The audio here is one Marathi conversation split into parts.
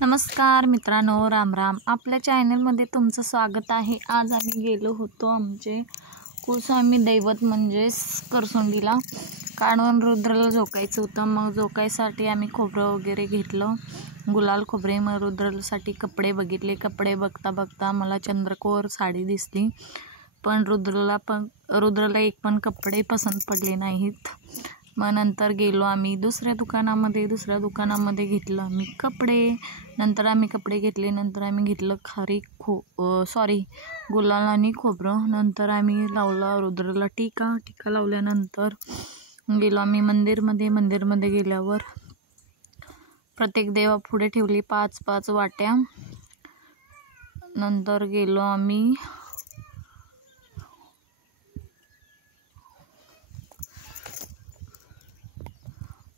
नमस्कार मित्रांनो, राम राम. आपल्या चॅनलमध्ये तुमचं स्वागत आहे. आज आम्ही गेलो होतो आमचे कुलस्वामी दैवत म्हणजेच करसुंडीला, कारण रुद्राला झोकायचं होतं. मग झोकायसाठी आम्ही खोबरं वगैरे घेतलं, गुलाल खोबरे. मग रुद्रासाठी कपडे बघितले. कपडे बघता बघता मला चंद्रकोर साडी दिसली, पण रुद्राला एक पण कपडे पसंत पडले नाहीत. मग नंतर गेलो आम्ही दुसऱ्या दुकानामध्ये घेतलं आम्ही कपडे. नंतर आम्ही कपडे घेतले. नंतर आम्ही घेतलं गुलाल आणि खोबरं. नंतर आम्ही लावला रुद्राला टीका लावल्यानंतर गेलो आम्ही मंदिरमध्ये गेल्यावर प्रत्येक देवापुढे ठेवली 5 वाट्या. नंतर गेलो आम्ही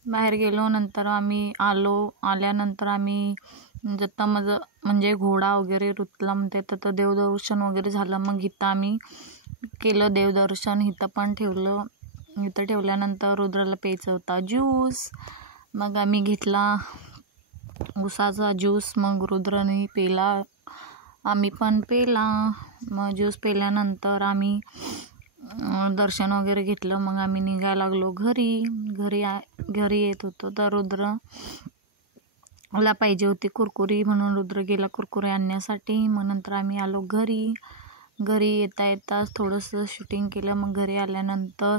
बाहेर गेलो. नंतर आम्ही आल्यानंतर आम्ही म्हणजे घोडा वगैरे रुतला म्हणते तर देवदर्शन वगैरे झालं. मग इथं आम्ही केलं देवदर्शन. इथं पण ठेवलं. इथं ठेवल्यानंतर रुद्राला प्यायचा होता ज्यूस. मग आम्ही घेतला उसाचा ज्यूस. मग रुद्राने पेला, आम्ही पण पेला. मग ज्यूस पेल्यानंतर आम्ही दर्शन वगैरे घेतलं. मग आम्ही निघायला लागलो घरी येत होतो. तर रुद्रला पाहिजे होती कुरकुरी, म्हणून रुद्र गेला कुरकुरी आणण्यासाठी. मग नंतर आम्ही आलो घरी येता थोडंसं शूटिंग केलं. मग घरी आल्यानंतर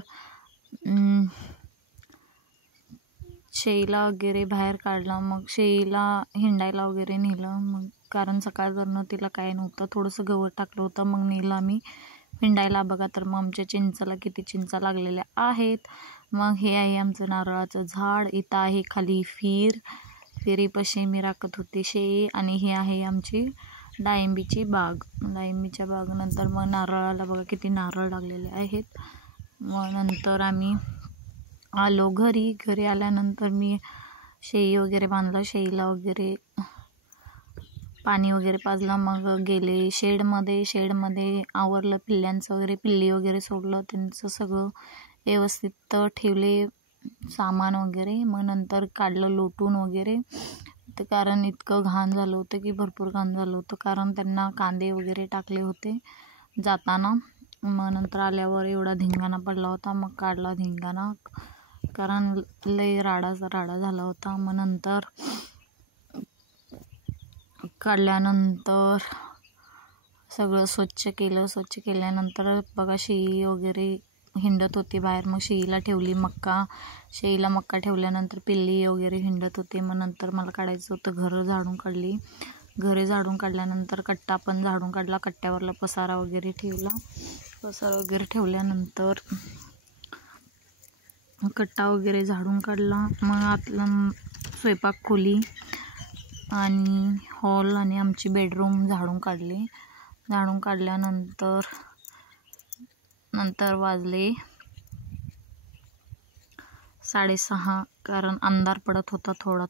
शेईला वगैरे बाहेर काढला. मग शेईला हिंडायला वगैरे नेलं. मग कारण सकाळवरनं तिला काय नव्हतं, थोडंसं गवत टाकलं होतं. मग नेलं आम्ही हिंडायला. बघा तर मग आमच्या चिंचाला किती चिंचा लागलेल्या आहेत. मग हे आहे आमचं नारळाचं झाड. इथं आहे खाली फिरीपाशी मी राखत होती शेळी. आणि ही आहे आमची डाळिंबीच्या बाग. नंतर मग नारळाला बघा किती नारळ लागलेले आहेत. मग नंतर आम्ही आलो घरी आल्यानंतर मी शेळी वगैरे बांधलं. शेळीला वगैरे पाणी वगैरे पाजलं. मग गेले शेडमध्ये आवरलं पिल्ल्यांचं वगैरे. पिल्ली वगैरे सोडलं, त्यांचं सगळं व्यवस्थित ठेवले सामान वगैरे. मग नंतर काढलं लोटून वगैरे, कारण इतकं घाण झालं होतं की भरपूर घाण झालं होतं, कारण त्यांना कांदे वगैरे टाकले होते जाताना. मग नंतर आल्यावर एवढा धिंगाणा पडला होता. मग काढला धिंगाणा, कारण लय राडा झाला होता. मग नंतर काढल्यानंतर सगळं स्वच्छ केल्यानंतर बघा शेळी वगैरे हिंडत होती बाहेर. मग शेळीला ठेवली शेळीला मक्का ठेवल्यानंतर पिल्ली वगैरे हिंडत होते. मग नंतर मला काढायचं होतं घरं झाडून काढली. घरे झाडून काढल्यानंतर कट्टा पण झाडून काढला. कट्ट्यावरला पसारा वगैरे ठेवल्यानंतर कट्टा वगैरे झाडून काढला. मग आतलं स्वयंपाक खोली आणि हॉल आणि आमची बेडरूम झाडून काढल्यानंतर वाजले 6:30, कारण अंधार पडत होता. थोडा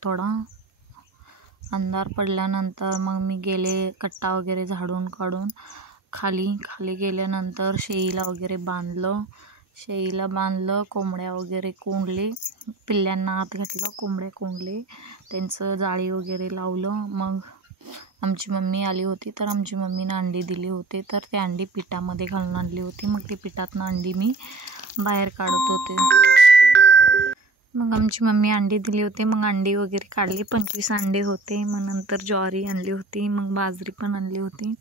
अंधार पडल्यानंतर मग मी गेले कट्टा वगैरे झाडून काढून खाली गेल्यानंतर शेळीला वगैरे बांधलं. कोंबड्या वगैरे कोंडले, पिल्ल्यांना आत घातलं, कोंबड्या कोंडले, त्यांचं जाळी वगैरे लावलं. मग आमची मम्मी आली होती, तर आमची मम्मीनं अंडी दिली होते, तर ते अंडी पिठामध्ये घालून आणली होती. मग ती पिठातनं अंडी मी बाहेर काढत होते. मग आमची मम्मी अंडी दिली होती. मग अंडी वगैरे काढली. 25 अंडे होते. मग नंतर ज्वारी आणली होती. मग बाजरी पण आणली होती.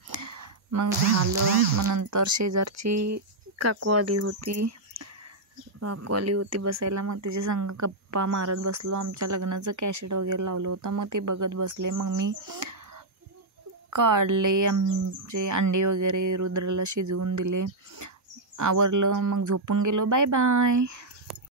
मग झालं. मग नंतर शेजारची काकू आली होती बसायला. मग तिच्या संग गप्पा मारत बसलो. आमच्या लग्नाचं कॅसेट वगैरे लावलं होतं, मग ते बघत बसले. मग मी काढले आमचे अंडे वगैरे, रुद्राला शिजवून दिले, आवरलं. मग झोपून गेलो. Bye bye.